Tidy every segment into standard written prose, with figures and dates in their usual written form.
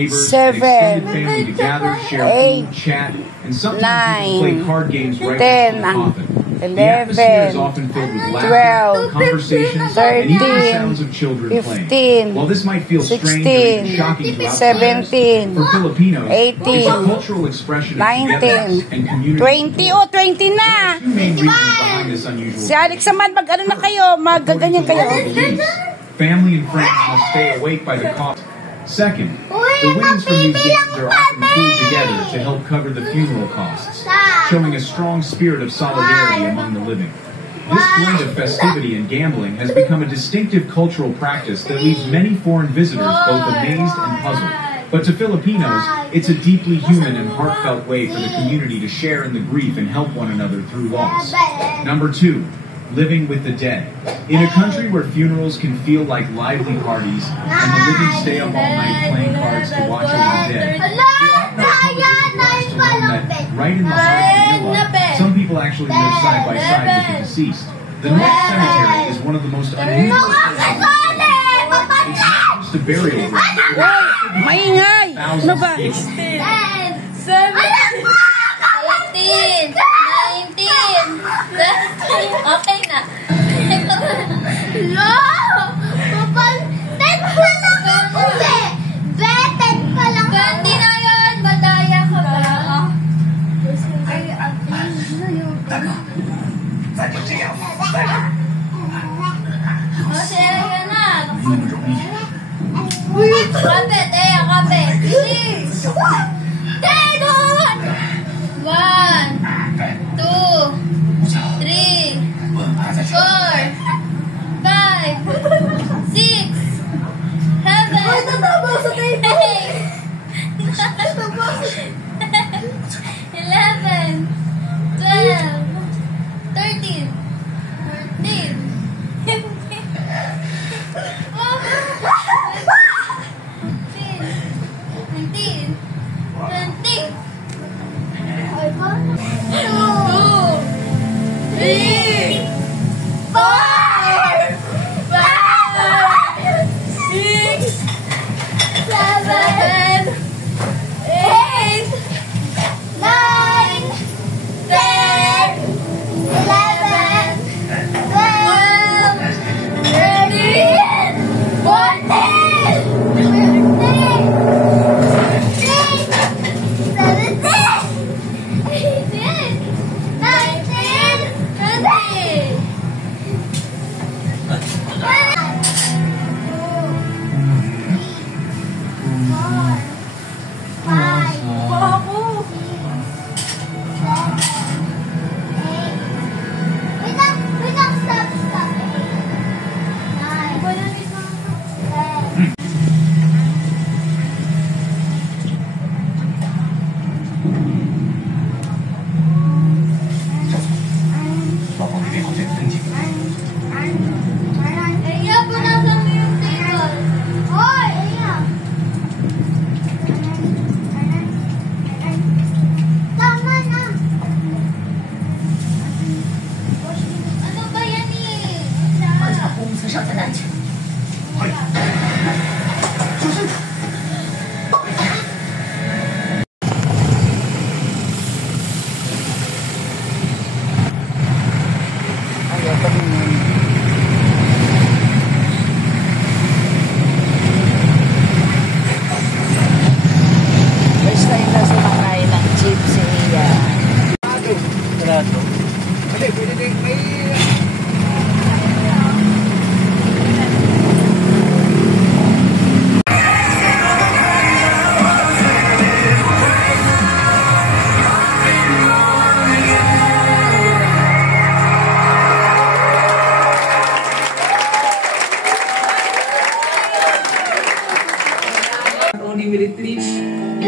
neighbors, and 7, extended family to gather, share 8, food, chat, and sometimes 9, even play card games right 10, next to the coffin. The atmosphere is often filled with laughter, 12, conversations, 13, and even the sounds of children 15, playing. While this might feel strange or 16, even shocking to outsiders, 17, for Filipinos, 18, it's a cultural expression of 19, togetherness and community. 20, oh, 20 na! There are two main reasons behind this unusual Si Alex naman, mag-ano na kayo, mag-ganyan kayo. Family and friends must stay awake by the coffin. Second, the winnings from these games are often pooled together to help cover the funeral costs, showing a strong spirit of solidarity among the living. This blend of festivity and gambling has become a distinctive cultural practice that leaves many foreign visitors both amazed and puzzled. But to Filipinos, it's a deeply human and heartfelt way for the community to share in the grief and help one another through loss. Number 2, living with the dead. In a country where funerals can feel like lively parties and the living stay up all night playing cards to watch over the dead, that right in the heart of Manila, some people actually live side by side with the deceased. The North Cemetery is one of the most unusual places. It's not just a burial ground. Maingay! Ano ba? 16, 17, 18, 19, okay na. No! Kapal, 10 pa lang ako eh! 10 pa lang ako! 20 na yun! Madaya ka ba? Masaya ka na! Kapit, kapit! Bilis! 1, 2, 3, 4, 5, 6, 7, 8, 11, 12, 13, 14, 15, 19, 20, 3, 4, 5, 6, 7, 8, 9, 10, 11, 12,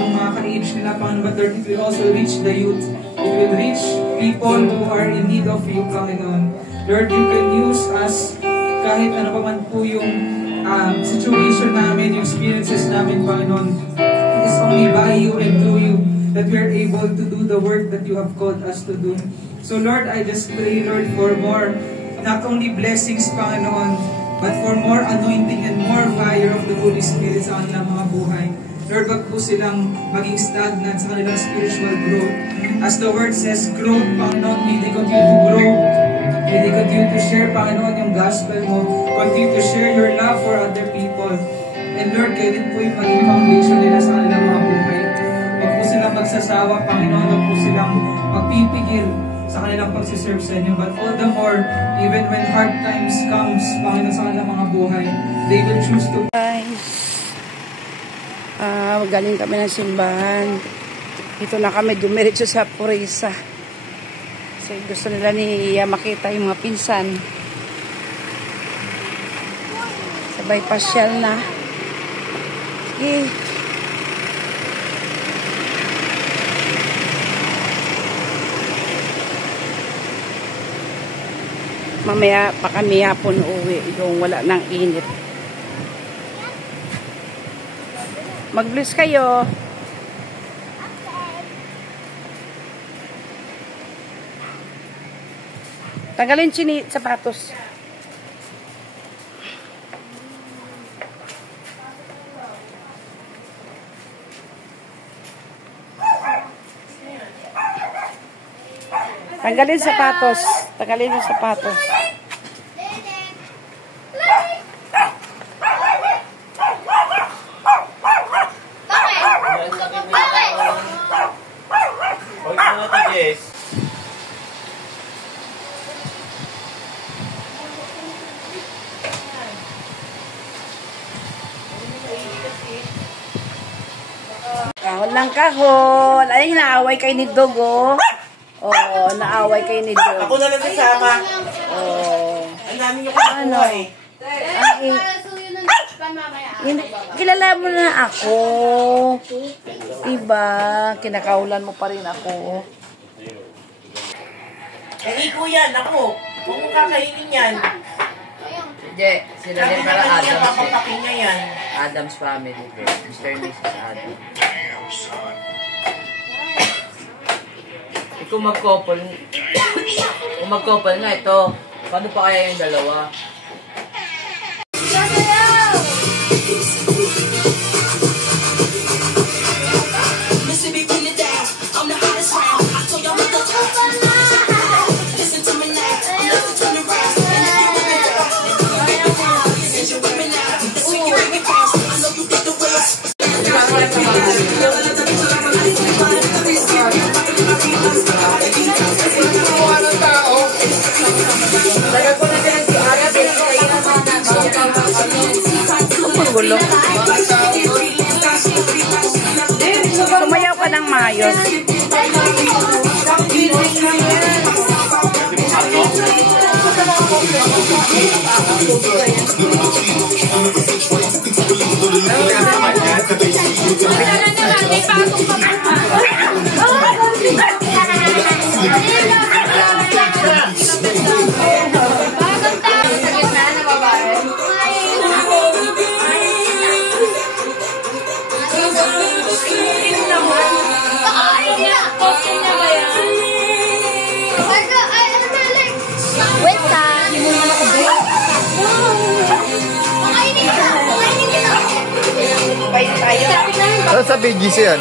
13, 14, it will also reach the youth. It will reach people who are in need of you, Panginoon. Lord, you can use us kahit ano pa man po yung situation namin, yung experiences namin, Panginoon. It is only by you and through you that we are able to do the work that you have called us to do. So Lord, I just pray, Lord, for more, not only blessings, Panginoon, but for more anointing and more fire of the Holy Spirit sa kanilang mga buhay. Lord, wag po silang maging stagnant sa kanilang spiritual growth. As the word says, growth, Panginoon, may they continue to grow. May they continue to share, Panginoon, yung gospel mo. Continue to share your love for other people. And Lord, kayo din po yung maging foundation nila sa kanilang mga buhay. Huwag po silang magsasawa, Panginoon. Huwag po silang magpipigil sa kanilang pagsiserve sa inyo. But all the more, even when hard times comes, Panginoon, sa kanilang mga buhay, they will choose to... Guys, galing kami ng simbahan. Dito na kami dumiretso sa Purisa. Kasi gusto nila ni Iya makita yung mga pinsan. Sabay pasyal na. Sige. Mamaya pa kami hapon uwi yung wala ng init. Mag-bless kayo. Tanggalin sapatos. Tanggalin sapatos. Tanggalin yung sapatos. Kahon lang kahon. Ay, naaway kay ni Dog, oh. Oh, naaway kay ni Dog. Ako na lang sasama. Oh. Ang dami niyo kumukuha eh. Kilala mo na ako. Diba? Kinakaulan mo pa rin ako. Eh, iko yan, ako. Huwag mong kakainin yan. Hindi, sila din para Sabi niya, Adams eh. papatakin niya yan. Adams family. Mr. and Mrs. Adams. Kung mag-couple nga ito, paano pa kaya yung dalawa? Gulo. Sumayaw ka ng maayos. Ano sa BGC yan?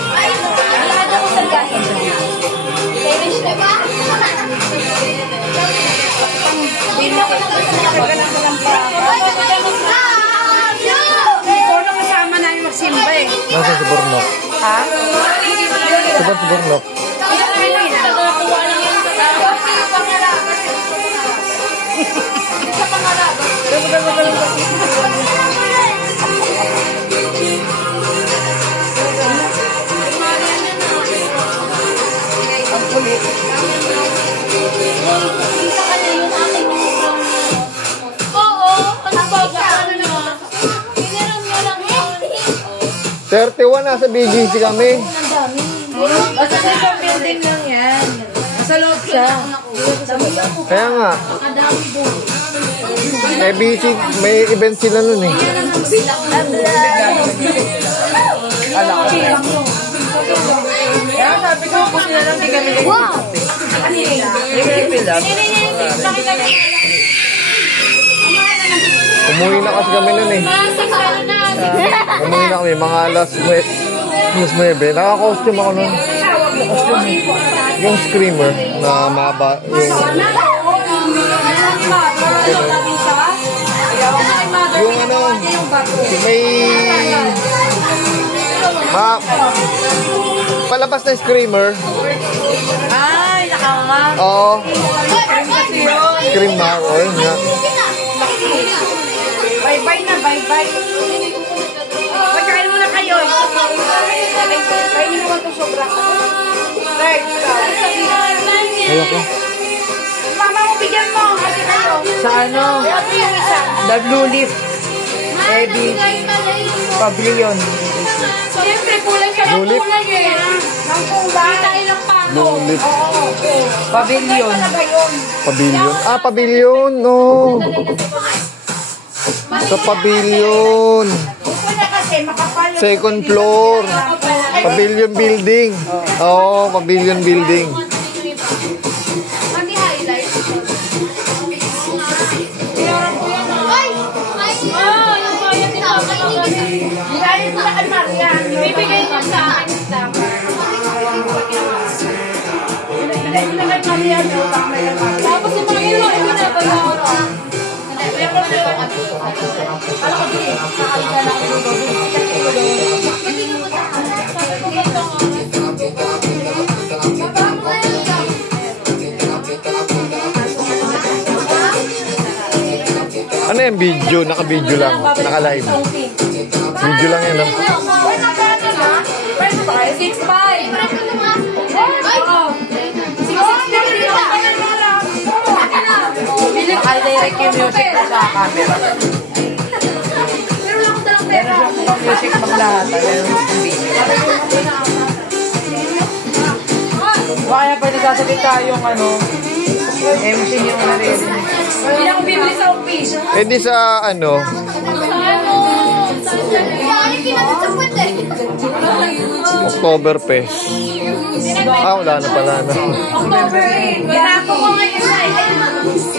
Puro kasama namin magsimba eh. Nasa sa Burnok? Ha? Sa Burnok? Ang kulit. Oo, ano ba? Ano na? Piniram mo lang yun. 31 nasa BGC kami. Basta sa isang building lang yan. Sa loob siya. Kaya nga. May BC, may event sila nun eh. Kaya sabi ko, kung sila lang di kami nag-iipil. Nag-iipil lang. Umuwi na kasi kami nun eh. Umuwi na kami, mga alas Alas 9. Naka-costume ako nun. Yung screamer na mahaba. Yung ano, may palabas na screamer. Ay, nakanga. Oo. Scream Scream kasi yun. na. Oo, yun nga. Bye-bye na, bye-bye. Magkain muna kayo. Kainin mo ito sobra. Right, Ayoko. Mama mo, bigyan mo. Kasi kayo. Sa ano? Ito yung isa. The Blue Leaf. Heavy. Pavilion. Siyempre, kulay siya ng Blue leaf? kulay eh. Ng kulay. Ilang pa. Blue leaf. Pavilion. Pavilion. Ah, pavilion. No. Sa pavilion. Wala kasi, makapal yung Second floor. Pavilion building. Oo, pavilion building. Mag-highlight. Ay! Oh, yung kaya Bigay mo na kay Maria. Bibigay niyo sa akin. Bigay mo na kay Maria. Tapos yung mga yun, hindi na ba yun? Ano yung video? Naka-video lang. Naka-live. Video lang yan. Oh. Pwede ba kayo? 6'5". Naka-direct yung music na sa camera. Pero yung music pang lahat. Meron yung video. Kaya pa nagsasalita yung ano, MC yung naririnig. Bilang bibili sa office. Eh di sa ano, Oktoberfest. Ah, wala na pala na. October 8. Wala ko ngayon.